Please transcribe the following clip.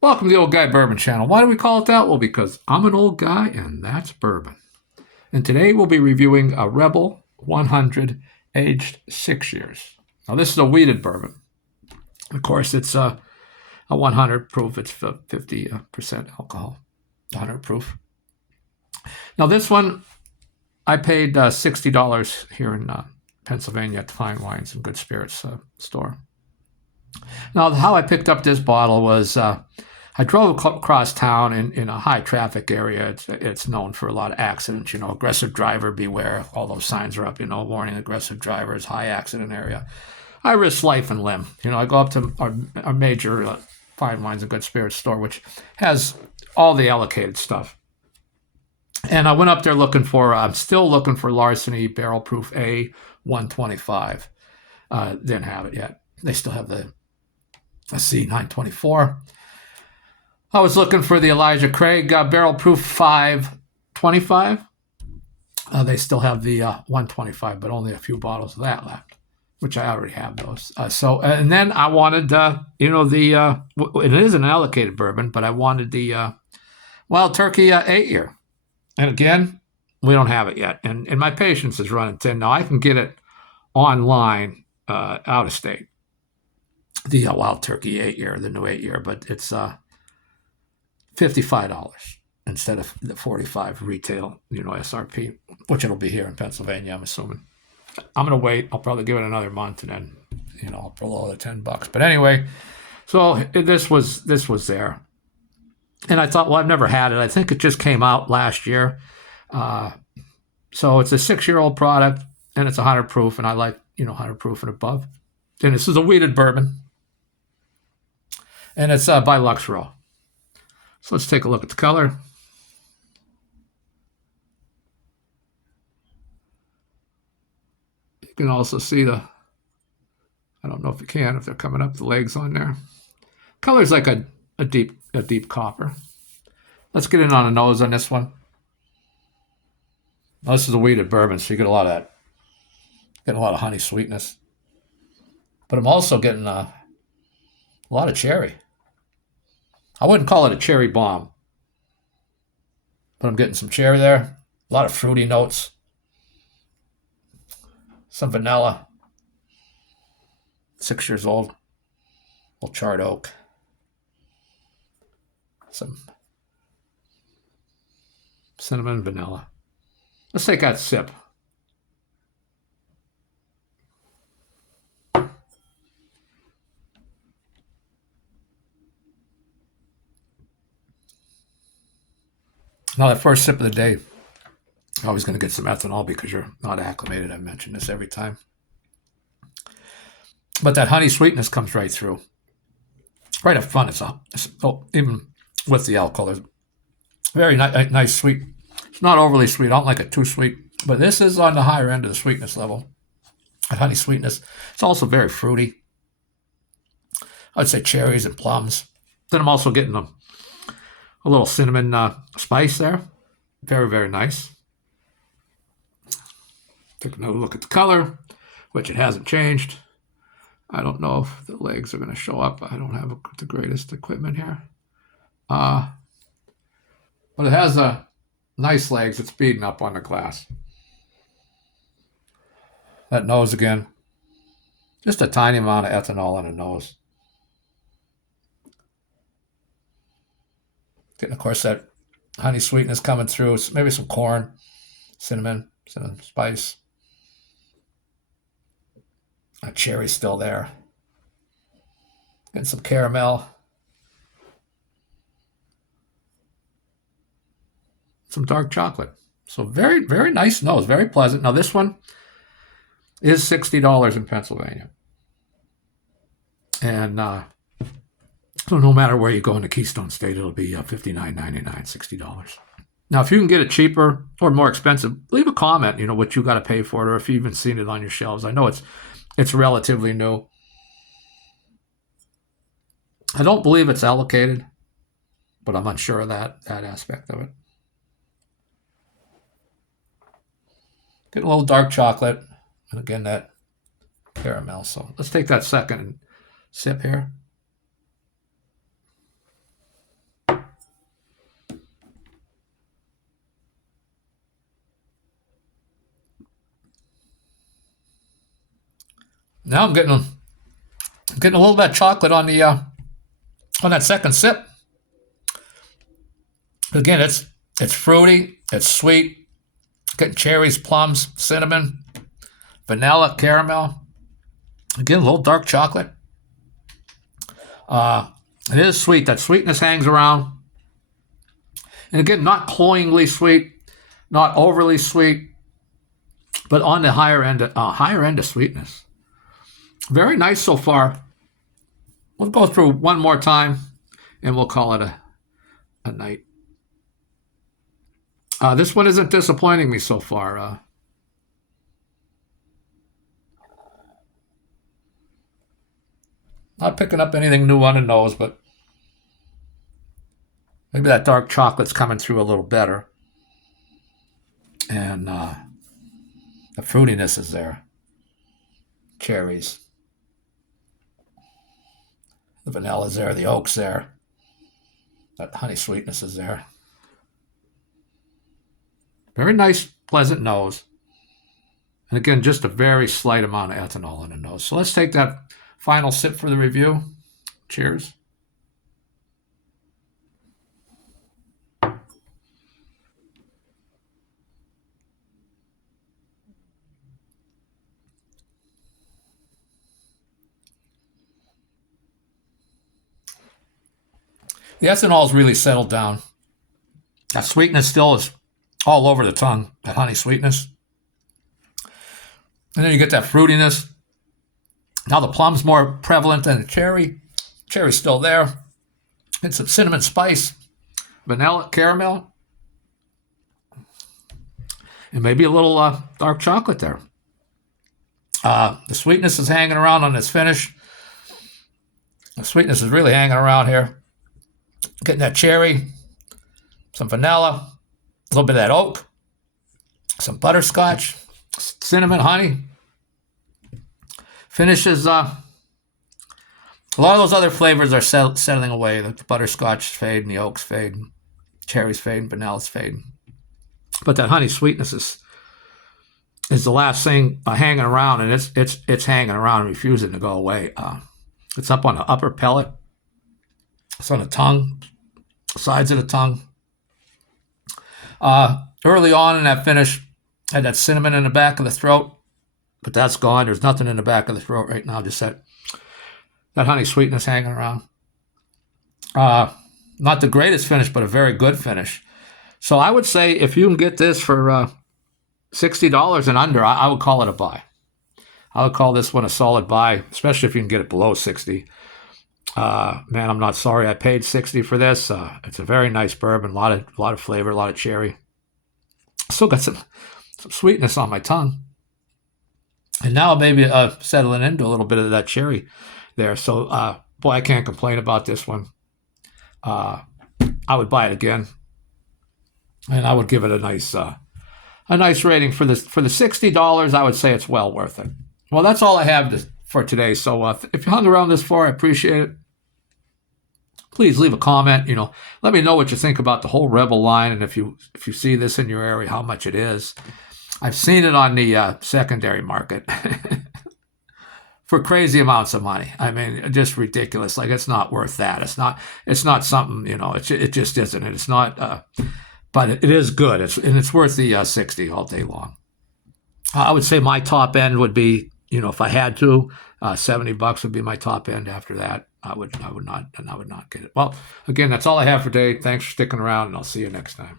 Welcome to the Old Guy Bourbon Channel. Why do we call it that? Well, because I'm an old guy and that's bourbon. And today we'll be reviewing a Rebel 100 aged 6 years. Now, this is a wheated bourbon. Of course, it's a 100 proof. It's 50% alcohol, 100 proof. Now, this one, I paid $60 here in Pennsylvania at the Fine Wines and Good Spirits store. Now, how I picked up this bottle was I drove across town in a high traffic area. It's known for a lot of accidents. Aggressive driver beware. All those signs are up. Warning aggressive drivers, high accident area. I risk life and limb. I go up to our major Fine Wines and Good Spirits store, which has all the allocated stuff. And I went up there I'm still looking for Larceny Barrel Proof A 125. Didn't have it yet. They still have the C924. I was looking for the Elijah Craig Barrel Proof 525. They still have the 125, but only a few bottles of that left, which I already have those. And then I wanted, it is an allocated bourbon, but I wanted the Wild Turkey 8-year. And again, we don't have it yet. And my patience is running thin. Now, I can get it online out of state, the Wild Turkey 8-year, the new 8-year, but it's $55 instead of the $45 retail, SRP, which it'll be here in Pennsylvania, I'm assuming. I'm going to wait. I'll probably give it another month and then, I'll below the $10. But anyway, so this was there. And I thought, well, I've never had it. I think it just came out last year. So it's a 6-year-old product and it's 100 proof. And I like, 100 proof and above. And this is a wheated bourbon. And it's by Lux Row. So let's take a look at the color. You can also see I don't know if you can, if they're coming up, the legs on there. Color's like a deep copper. Let's get in on the nose on this one. Now, this is a wheated bourbon, so you get a lot of honey sweetness. But I'm also getting a lot of cherry. I wouldn't call it a cherry bomb, but I'm getting some cherry there. A lot of fruity notes. Some vanilla. 6 years old. Little charred oak. Some cinnamon, vanilla. Let's take that sip. Now, the first sip of the day, I'm always going to get some ethanol because you're not acclimated. I mention this every time. But that honey sweetness comes right through. Right up front, even with the alcohol, there's very nice sweet. It's not overly sweet. I don't like it too sweet. But this is on the higher end of the sweetness level. That honey sweetness. It's also very fruity. I'd say cherries and plums. Then I'm also getting a little cinnamon spice there. Very, very nice. Take another look at the color, which it hasn't changed. I don't know if the legs are going to show up. I don't have the greatest equipment here. But it has nice legs. It's beating up on the glass. That nose again. Just a tiny amount of ethanol in the nose. Getting, of course, that honey sweetness coming through. Maybe some corn, cinnamon spice. A cherry's still there. Getting some caramel. Some dark chocolate. So very, very nice nose. Very pleasant. Now, this one is $60 in Pennsylvania. And so no matter where you go in the Keystone State, it'll be $59.99, $60. Now, if you can get it cheaper or more expensive, leave a comment, what you got to pay for it, or if you've even seen it on your shelves. I know it's relatively new. I don't believe it's allocated, but I'm unsure of that aspect of it. Get a little dark chocolate, and again, that caramel. So let's take that second sip here. Now I'm getting a little bit of chocolate on the on that second sip. Again, it's fruity, it's sweet. Getting cherries, plums, cinnamon, vanilla, caramel. Again, a little dark chocolate. It is sweet. That sweetness hangs around. And again, not cloyingly sweet, not overly sweet, but on the higher end of sweetness. Very nice so far. We'll go through one more time, and we'll call it a night. This one isn't disappointing me so far. Not picking up anything new on the nose, but maybe that dark chocolate's coming through a little better. And the fruitiness is there. Cherries. The vanilla's there, the oak's there. That honey sweetness is there. Very nice, pleasant nose. And again, just a very slight amount of ethanol in the nose. So let's take that final sip for the review. Cheers. The ethanol's really settled down. That sweetness still is all over the tongue, that honey sweetness. And then you get that fruitiness. Now the plum's more prevalent than the cherry. Cherry's still there. And some cinnamon spice, vanilla, caramel, and maybe a little dark chocolate there. The sweetness is hanging around on this finish. The sweetness is really hanging around here. Getting that cherry, some vanilla, a little bit of that oak, some butterscotch, cinnamon, honey. Finishes, a lot of those other flavors are settling away. The butterscotch fade and the oaks fade, and cherries fade and vanilla's fade. But that honey sweetness is the last thing hanging around, and it's hanging around and refusing to go away. It's up on the upper palate. It's on the tongue, sides of the tongue. Early on in that finish, I had that cinnamon in the back of the throat, but that's gone. There's nothing in the back of the throat right now, just that honey sweetness hanging around. Not the greatest finish, but a very good finish. So I would say if you can get this for $60 and under, I would call it a buy. I would call this one a solid buy, especially if you can get it below 60. Man, I'm not sorry I paid $60 for this. It's a very nice bourbon, a lot of flavor, a lot of cherry. Still got some sweetness on my tongue. And now maybe settling into a little bit of that cherry there. So, boy, I can't complain about this one. I would buy it again, and I would give it a nice rating for the $60. I would say it's well worth it. Well, that's all I have for today. So, if you hung around this far, I appreciate it. Please leave a comment. Let me know what you think about the whole Rebel line, and if you see this in your area, how much it is. I've seen it on the secondary market for crazy amounts of money. I mean, just ridiculous. Like, it's not worth that. It's not something. It just isn't. It's not. But it is good. It's worth the 60 all day long. I would say my top end would be, if I had to, $70 would be my top end. After that, I would not get it. Well, again, that's all I have for today. Thanks for sticking around, and I'll see you next time.